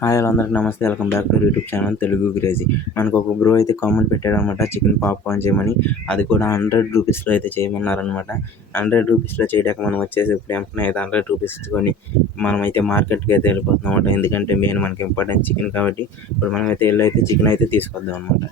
Hi hello అందరికి నమస్తే. Welcome back to YouTube channel Telugu crazy. మనకు ఒక బ్రో అయితే కామెంట్ పెట్టాడనమాట, చికెన్ పాప్కార్న్ చేయమని. అది కూడా 100 రూపీస్లో అయితే చేయమన్నారనమాట. 100 రూపీస్లో చేయడానికి మనం వచ్చేసి ఇప్పుడు వెంటనే అయితే 100 రూపీస్ ఇచ్చుకొని మనమైతే మార్కెట్కి అయితే వెళ్ళిపోతున్నాం అనమాట. ఎందుకంటే మెయిన్ మనకి ఇంపార్టెంట్ చికెన్ కాబట్టి ఇప్పుడు మనం అయితే వెళ్ళి చికెన్ అయితే తీసుకొద్దాం అనమాట.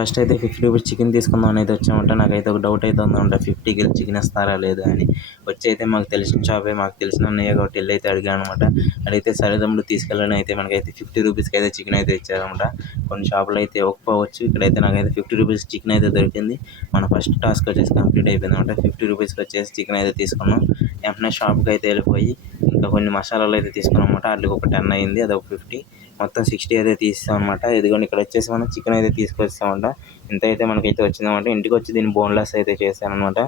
ఫస్ట్ అయితే 50 రూపీస్ చికెన్ తీసుకుందాం అని అయితే వచ్చామంటే నాకైతే ఒక డౌట్ అయితే ఉందంట, 50కి చికెన్ ఇస్తారా లేదా అని. వచ్చి అయితే మాకు తెలిసిన షాపే, మాకు తెలిసిన అన్నయ్య కాబట్టి వెళ్ళి అయితే అడిగాను అనమాట. అడిగితే సరే తమ్ముడు తీసుకెళ్ళని అయితే మనకైతే 50 రూపీస్కి అయితే చికెన్ అయితే ఇచ్చారనమాట. కొన్ని షాపులు అయితే ఒప్పుకోవచ్చు, ఇక్కడైతే నాకైతే 50 రూపీస్ చికెన్ అయితే దొరికింది. మన ఫస్ట్ టాస్క్ వచ్చేసి కంప్లీట్ అయిపోయింది అనమాట. 50 రూపీస్కి వచ్చేసి చికెన్ అయితే తీసుకున్నాం. వెంటనే షాప్కి అయితే వెళ్ళిపోయి ఇంకా కొన్ని మసాలాలు అయితే తీసుకున్నాం అనమాట. వాటికి ఒక 10 అయింది, అది ఒక 50, మొత్తం 60 అయితే తీసాం అనమాట. ఇదిగోండి ఇక్కడ వచ్చేసి మనం చికెన్ అయితే తీసుకొచ్చామంట. ఇంత అయితే మనకైతే వచ్చిందన్నమాట. ఇంటికి వచ్చి దీన్ని బోన్లెస్ అయితే చేశాను అనమాట.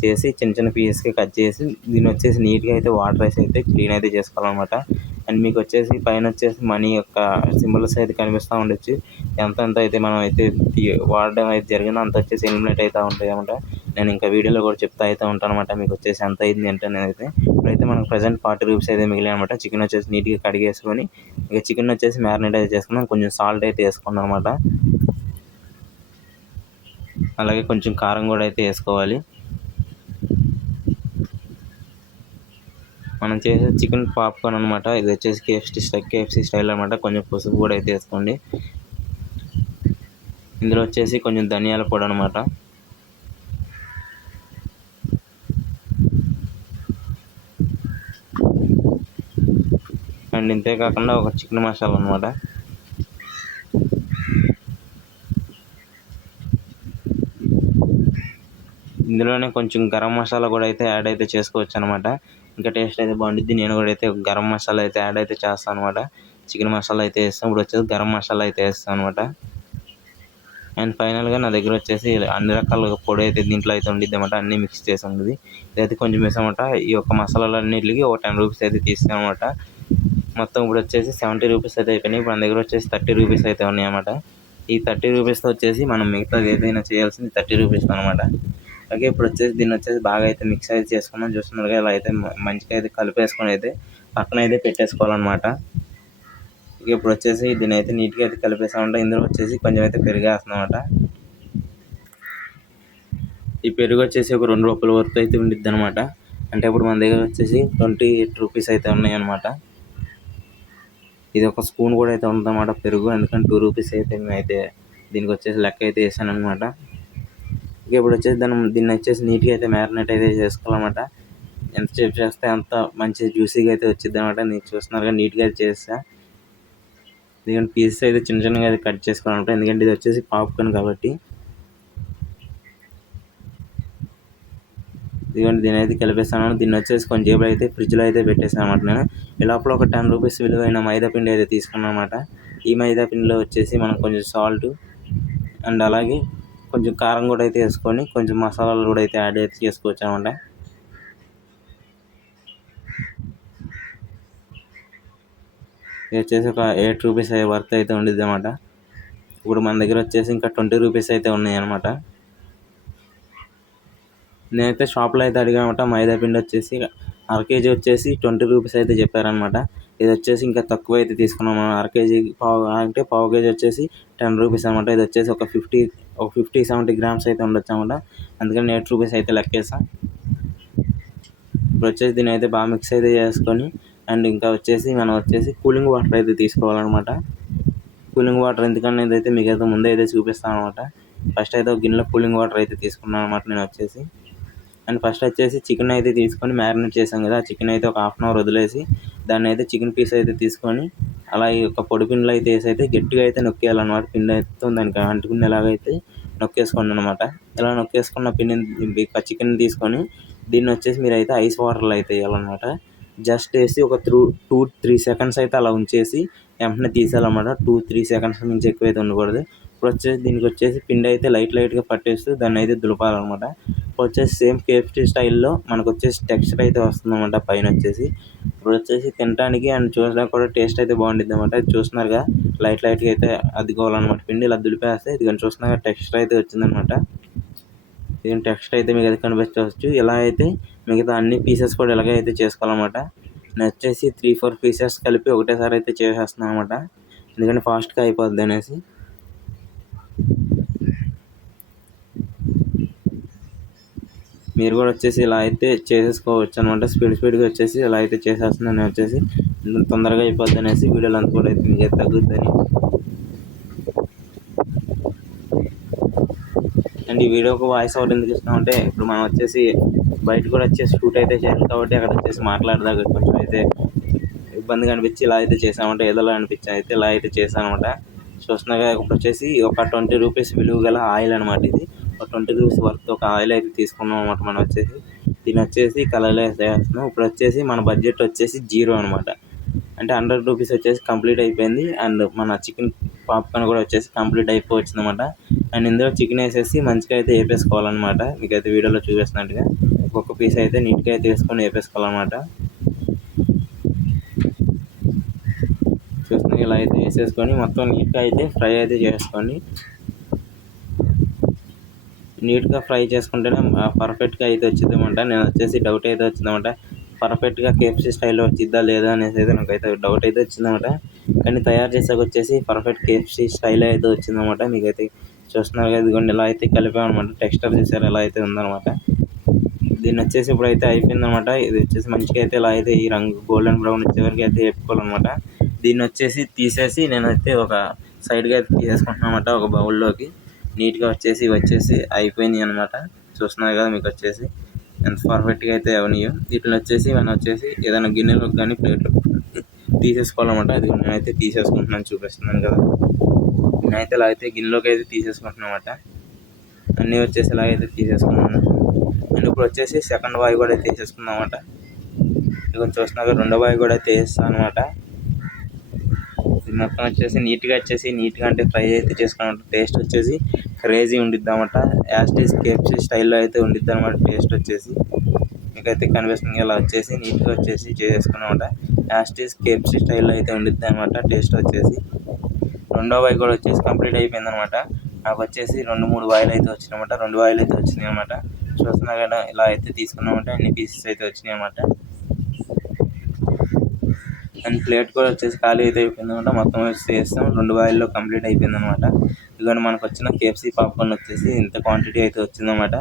చేసి చిన్న చిన్న పీసెస్కి కట్ చేసి దీన్ని వచ్చేసి నీట్గా అయితే వాటర్ వేసి అయితే క్లీన్ అయితే చేసుకోవాలన్నమాట. అండ్ మీకు వచ్చేసి పైన వచ్చేసి మనీ యొక్క సింబల్స్ అయితే కనిపిస్తూ ఉండొచ్చు. ఎంత అయితే మనం అయితే వాడడం అయితే జరిగిందో అంత వచ్చేసి ఎలిమినేట్ అవుతూ ఉంటాయి అనమాట. నేను ఇంకా వీడియోలో కూడా చెప్తా అయితే ఉంటాను అనమాట. మీకు వచ్చేసి ఎంత అయింది అంటే నేనైతే ఇప్పుడైతే మనకు ప్రజెంట్ 40 రూపీస్ అయితే మిగిలిన అనమాట. చికెన్ వచ్చేసి నీట్గా కడిగేసుకొని ఇక చికెన్ వచ్చేసి మ్యారినేట్ అయితే చేసుకున్నాం. కొంచెం సాల్ట్ అయితే వేసుకున్నాం అనమాట. అలాగే కొంచెం కారం కూడా అయితే వేసుకోవాలి. మనం చేసే చికెన్ పాప్కార్న్ అనమాట. ఇది వచ్చేసి కేఎఫ్సీ స్టైల్ అనమాట. కొంచెం పసుపు కూడా అయితే వేసుకోండి. ఇందులో వచ్చేసి కొంచెం ధనియాల పొడి అనమాట. అండ్ ఇంతే కాకుండా ఒక చికెన్ మసాలా అనమాట. ఇందులోనే కొంచెం గరం మసాలా కూడా అయితే యాడ్ అయితే చేసుకోవచ్చు అనమాట. ఇంకా టేస్ట్ అయితే బాగుంటుంది. నేను కూడా అయితే గరం మసాలా అయితే యాడ్ అయితే చేస్తాను అనమాట. చికెన్ మసాలా అయితే వేస్తాం, ఇప్పుడు వచ్చేసి గరం మసాలా అయితే వేస్తాను అనమాట. అండ్ ఫైనల్గా నా దగ్గర వచ్చేసి అన్ని రకాల పొడి అయితే దీంట్లో అయితే ఉండిద్ది అనమాట. అన్నీ మిక్స్ చేసి ఉంటుంది. ఇదైతే కొంచెం వేసామన్నమాట. ఈ యొక్క మసాలాలన్నింటికి ఒక 10 రూపీస్ అయితే తీస్తాం అనమాట. మొత్తం ఇప్పుడు వచ్చేసి 70 రూపీస్ అయితే అయిపోయినాయి. ఇప్పుడు మన దగ్గర వచ్చేసి 30 రూపీస్ అయితే ఉన్నాయన్నమాట. ఈ 30 రూపీస్తో వచ్చేసి మనం మిగతాది ఏదైనా చేయాల్సింది 30 రూపీస్ అనమాట. అలాగే ఇప్పుడు వచ్చేసి దీన్ని వచ్చేసి బాగా అయితే మిక్స్ అయితే చేసుకున్నాం. చూస్తున్నారుగా ఇలా అయితే మంచిగా అయితే కలిపేసుకొని అయితే పక్కన అయితే పెట్టేసుకోవాలన్నమాట. ఇక ఇప్పుడు వచ్చేసి దీన్ని అయితే నీట్గా అయితే కలిపేసామంటే ఇందులో వచ్చేసి కొంచెం అయితే పెరిగేస్తుందన్నమాట. ఈ పెరుగు వచ్చేసి ఒక 2 రూపాయల వరకు అయితే ఉండిద్ది అనమాట. అంటే ఇప్పుడు మన దగ్గర వచ్చేసి 28 రూపీస్ అయితే ఉన్నాయన్నమాట. ఇది ఒక స్పూన్ కూడా అయితే ఉందన్నమాట పెరుగు. ఎందుకంటే 2 రూపీస్ అయితే నేనైతే దీనికి వచ్చేసి లెక్క అయితే వేసాను అనమాట. ఇక ఇప్పుడు వచ్చేసి దీన్ని వచ్చేసి నీట్గా అయితే మ్యారినేట్ అయితే చేసుకోవాలన్నమాట. ఎంతసేపు చేస్తే అంత మంచి జ్యూసీగా అయితే వచ్చింది అనమాట. నేను చూస్తున్నారుగా నీట్గా అయితే చేస్తా. ఎందుకంటే పీసెస్ అయితే చిన్న చిన్నగా అయితే కట్ చేసుకోవాలన్నమాట. ఎందుకంటే ఇది వచ్చేసి పాప్కార్న్ కాబట్టి. ఇదిగోండి దీని అయితే కలిపేస్తాను. దీన్ని వచ్చేసి కొంచెం జేబులో అయితే ఫ్రిడ్జ్లో అయితే పెట్టేసాను అనమాట. నేను ఈ లోపల ఒక 10 రూపీస్ విలువైన మైదా పిండి అయితే తీసుకున్నాను అనమాట. ఈ మైదా పిండిలో వచ్చేసి మనం కొంచెం సాల్ట్ అండ్ అలాగే కొంచెం కారం కూడా అయితే వేసుకొని కొంచెం మసాలాలు కూడా అయితే యాడ్ అయితే చేసుకోవచ్చు అనమాట. ఇది వచ్చేసి ఒక 8 రూపీస్ వర్త్ అయితే ఉండిద్ది అనమాట. ఇప్పుడు మన దగ్గర వచ్చేసి ఇంకా 20 రూపీస్ అయితే ఉన్నాయి అనమాట. నేనైతే షాప్లో అయితే అడిగానమాట. మైదా పిండి వచ్చేసి అర కేజీ వచ్చేసి 20 రూపీస్ అయితే చెప్పారనమాట. ఇది వచ్చేసి ఇంకా తక్కువ అయితే తీసుకున్నాం. అర కేజీ పావు కేజీ వచ్చేసి 10 రూపీస్ అనమాట. ఇది వచ్చేసి ఒక 50-70 గ్రామ్స్ అయితే ఉండొచ్చు అనమాట. అందుకని 8 రూపీస్ అయితే లెక్కేసాం. ఇప్పుడు వచ్చేసి దీన్ని అయితే బాగా మిక్స్ అయితే చేసుకొని అండ్ ఇంకా వచ్చేసి మనం వచ్చేసి కూలింగ్ వాటర్ అయితే తీసుకోవాలన్నమాట. కూలింగ్ వాటర్ ఎందుకని అయితే మీకు అయితే ముందే అయితే చూపిస్తాను అనమాట. ఫస్ట్ అయితే ఒక గిన్నెలో కూలింగ్ వాటర్ అయితే తీసుకున్నాను అనమాట నేను వచ్చేసి. అండ్ ఫస్ట్ వచ్చేసి చికెన్ అయితే తీసుకొని మ్యారినేట్ చేసాం కదా, ఆ చికెన్ అయితే ఒక 1/2 అవర్ వదిలేసి దాన్ని అయితే చికెన్ పీస్ అయితే తీసుకొని అలా ఈ యొక్క పొడి పిండిలో అయితే వేసి అయితే గట్టిగా అయితే నొక్కేయాలన్నమాట. పిండి అయితే దానికి అంటుకునేలాగా అయితే నొక్కేసుకోండి అనమాట. ఇలా నొక్కేసుకున్న చికెన్ తీసుకొని దీన్ని వచ్చేసి మీరైతే ఐస్ వాటర్లో అయితే వేయాలన్నమాట. జస్ట్ వేసి ఒక 2-3 సెకండ్స్ అయితే అలా ఉంచేసి వెంటనే తీసేయాలన్నమాట. 2-3 సెకండ్స్ నుంచి ఎక్కువైతే ఉండకూడదు. ఇప్పుడు వచ్చేసి దీనికి వచ్చేసి పిండి అయితే లైట్గా పట్టేస్తూ దాన్ని అయితే దులపాలన్నమాట. వచ్చేసి సేమ్ కేఎఫ్సీ స్టైల్లో మనకు వచ్చేసి టెక్స్చర్ అయితే వస్తుందన్నమాట పైన వచ్చేసి. ఇప్పుడు వచ్చేసి తినడానికి అండ్ చూడడానికి కూడా టేస్ట్ అయితే బాగుంటుంది అనమాట. చూస్తున్నారుగా లైట్గా అయితే అద్దుకోవాలన్నమాట. పిండి ఇలా దులిపేస్తే ఇది కానీ చూస్తున్నారుగా టెక్స్చర్ అయితే వచ్చిందనమాట. దీని టెక్స్చర్ అయితే మీకు అయితే కనిపించవచ్చు. ఇలా అయితే మిగతా అన్ని పీసెస్ కూడా ఇలాగే అయితే చేసుకోవాలన్నమాట. నేను వచ్చేసి 3-4 పీసెస్ కలిపి ఒకటేసారి అయితే చేసేస్తున్నాను అనమాట. ఎందుకంటే ఫాస్ట్గా అయిపోద్ది అనేసి. మీరు కూడా వచ్చేసి ఇలా అయితే చేసేసుకోవచ్చు అనమాట. స్పీడ్గా వచ్చేసి ఇలా అయితే చేసేస్తున్నాను వచ్చేసి తొందరగా అయిపోద్ది అనేసి వీడియోలో అంతా కూడా అయితే మీకు అయితే తగ్గుద్దని. అండ్ ఈ వీడియోకి వాయిస్ ఓవర్ ఎందుకు ఇస్తామంటే ఇప్పుడు మనం వచ్చేసి బయట కూడా వచ్చేసి షూట్ అయితే చేయాలి కాబట్టి అక్కడ వచ్చేసి మాట్లాడదాకా కొంచెం అయితే ఇబ్బందిగా అనిపించి ఇలా అయితే చేసామంటే ఏదోలా అనిపించి అయితే ఇలా అయితే చేశాను అనమాట. చూస్తున్నాగా ఇప్పుడు వచ్చేసి ఒక 20 రూపీస్ విలువ గల ఆయిల్ అనమాట. ఇది ఒక 20 రూపీస్ వర్త్ ఒక ఆయిల్ అయితే తీసుకున్నాం అనమాట. మనం వచ్చేసి దీన్ని వచ్చేసి కలర్లో వేస్తున్నాం. ఇప్పుడు వచ్చేసి మన బడ్జెట్ వచ్చేసి 0 అనమాట. అంటే 100 రూపీస్ వచ్చేసి కంప్లీట్ అయిపోయింది. అండ్ మన చికెన్ పాప్కార్న్ కూడా వచ్చేసి కంప్లీట్ అయిపోవచ్చింది అనమాట. అండ్ ఇందులో చికెన్ వేసేసి మంచిగా అయితే వేపేసుకోవాలన్నమాట. మీకైతే వీడియోలో చూపిస్తున్నట్టుగా ఒక్కొక్క పీస్ అయితే నీట్గా అయితే వేసుకొని వేపేసుకోవాలన్నమాట. చూస్తున్నా ఇలా అయితే వేసేసుకొని మొత్తం నీట్గా అయితే ఫ్రై అయితే చేసుకొని నీట్గా ఫ్రై చేసుకుంటేనే పర్ఫెక్ట్గా అయితే వచ్చిందన్నమాట. నేను వచ్చేసి డౌట్ అయితే వచ్చిందన్నమాట. పర్ఫెక్ట్గా కేఎఫ్సీ స్టైల్లో వచ్చిద్దా లేదా అనేసి అయితే నాకైతే డౌట్ అయితే వచ్చిందన్నమాట. కానీ తయారు చేసాక వచ్చేసి పర్ఫెక్ట్ కేఎఫ్సీ స్టైల్ అయితే వచ్చిందన్నమాట. మీకైతే చూస్తున్నారు కదా ఇదిగోండి ఇలా అయితే కలిపామన్నమాట. టెక్స్చర్ చేశారు ఎలా అయితే ఉందన్నమాట. దీన్ని వచ్చేసి ఇప్పుడైతే అయిపోయిందనమాట. ఇది వచ్చేసి మంచిగా అయితే ఇలా అయితే ఈ రంగు గోల్డెన్ బ్రౌన్ వచ్చేవరకు అయితే వేపుకోవాలన్నమాట. దీన్ని వచ్చేసి తీసేసి నేనైతే ఒక సైడ్గా అయితే తీసేసుకుంటున్నాను అనమాట. ఒక బౌల్లోకి నీట్గా వచ్చేసి అయిపోయినాయి అనమాట. చూస్తున్నారు కదా మీకు వచ్చేసి ఎంత పర్ఫెక్ట్గా అయితే అవనియో. వీటిని వచ్చేసి మనం వచ్చేసి ఏదైనా గిన్నెలోకి కానీ ప్లేట్లో తీసేసుకోవాలన్నమాట. అది నేనైతే తీసేసుకుంటున్నాను చూపిస్తున్నాను కదా. నేనైతే ఇలా అయితే గిన్నెలోకి అయితే తీసేసుకుంటున్నాను అనమాట. అన్నీ వచ్చేసి ఇలా అయితే తీసేసుకున్నాను. అండ్ ఇప్పుడు వచ్చేసి సెకండ్ బాయ్ కూడా అయితే వేసేసుకున్నాం అనమాట. ఇక చూస్తున్నాక రెండో బాయ్ కూడా అయితే వేస్తాను అనమాట. ఇది మొత్తం వచ్చేసి నీట్గా అంటే ఫ్రై అయితే చేసుకున్నమాట. టేస్ట్ వచ్చేసి క్రేజీ ఉండిద్ది అనమాట. యాస్టీస్ కేఎఫ్సీ స్టైల్లో అయితే ఉండిద్ది అనమాట. టేస్ట్ వచ్చేసి మీకైతే కనిపిస్తుంది ఇలా వచ్చేసి నీట్గా వచ్చేసి చేసేసుకున్నమాట. యాస్టీస్ కేఎఫ్సీ స్టైల్లో అయితే ఉండిద్ది అనమాట. టేస్ట్ వచ్చేసి రెండో బాయ్ కూడా వచ్చేసి కంప్లీట్ అయిపోయింది అనమాట. నాకు వచ్చేసి 2-3 బాయిలు అయితే వచ్చినాయి అనమాట. 2 బాయిలు అయితే వచ్చినాయి అనమాట. చూస్తున్నా కదా ఇలా అయితే తీసుకున్నామంటే అన్ని పీసెస్ అయితే వచ్చినాయి అనమాట. అండ్ ప్లేట్ కూడా వచ్చేసి ఖాళీ అయితే అయిపోయింది అనమాట. మొత్తం వచ్చి వేస్తాం 2 బాయిల్లో కంప్లీట్ అయిపోయింది అనమాట. ఇదిగోండి మనకు వచ్చిన కేఎఫ్సీ పాప్కార్న్ వచ్చేసి ఇంత క్వాంటిటీ అయితే వచ్చిందన్నమాట.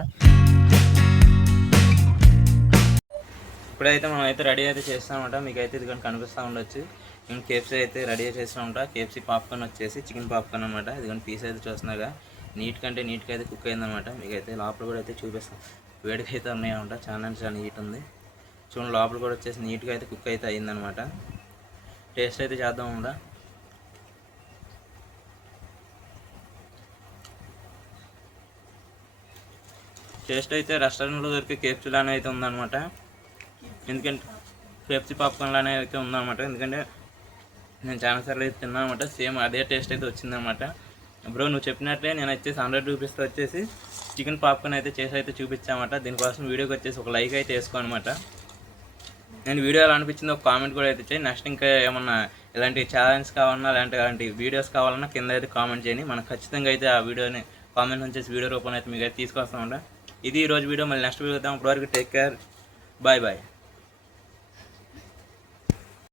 ఇప్పుడైతే మనం అయితే రెడీ అయితే చేస్తామన్నమాట. మీకైతే ఇది కానీ కనిపిస్తూ ఉండొచ్చు. నేను కేఎఫ్సీ అయితే రెడీ చేస్తామంట. కేఎఫ్సీ పాప్కార్న్ వచ్చేసి చికెన్ పాప్కార్న్ అనమాట. ఇదిగోండి పీస్ అయితే చూస్తున్నాగా నీట్గా అయితే కుక్ అయిందనమాట. మీకైతే లోపల కూడా అయితే చూపిస్తాం. వేడిగా అయితే ఉన్నాయన్నమాట. చాలా హీట్ ఉంది. చూడండి లోపల కూడా వచ్చేసి నీట్గా అయితే కుక్ అయితే అయిందనమాట. టేస్ట్ అయితే చేద్దాం కూడా. టేస్ట్ అయితే రెస్టారెంట్లో దొరికే కేఎఫ్సీ లానే అయితే ఉందన్నమాట. ఎందుకంటే కేఎఫ్సీ పాప్కార్న్ లానే అయితే ఉందన్నమాట. ఎందుకంటే నేను చాలాసార్లు అయితే తిన్నాను అనమాట. సేమ్ అదే టేస్ట్ అయితే వచ్చిందనమాట. బ్రో నువ్వు చెప్పినట్లే నేను వచ్చేసి 100 రూపీస్తో వచ్చేసి చికెన్ పాప్కార్న్ అయితే చేసి అయితే చూపించామన్నమాట. దీనికోసం వీడియోకి వచ్చేసి ఒక లైక్ అయితే వేసుకో అనమాట. నేను వీడియో ఎలా అనిపించింది ఒక కామెంట్ కూడా అయితే చేయి. నెక్స్ట్ ఇంకా ఏమన్నా ఇలాంటి ఛాలెంజ్ కావాలన్నా అలాంటి వీడియోస్ కావాలన్నా కింద అయితే కామెంట్ చేయండి. మనం ఖచ్చితంగా అయితే ఆ వీడియోని కామెంట్ వచ్చేసి వీడియో రూపంలో అయితే మీకు అయితే తీసుకొస్తామంట. ఇది ఈరోజు వీడియో. మళ్ళీ నెక్స్ట్ వీడియో వద్దాం. అప్పటివరకు టేక్ కేర్. బాయ్.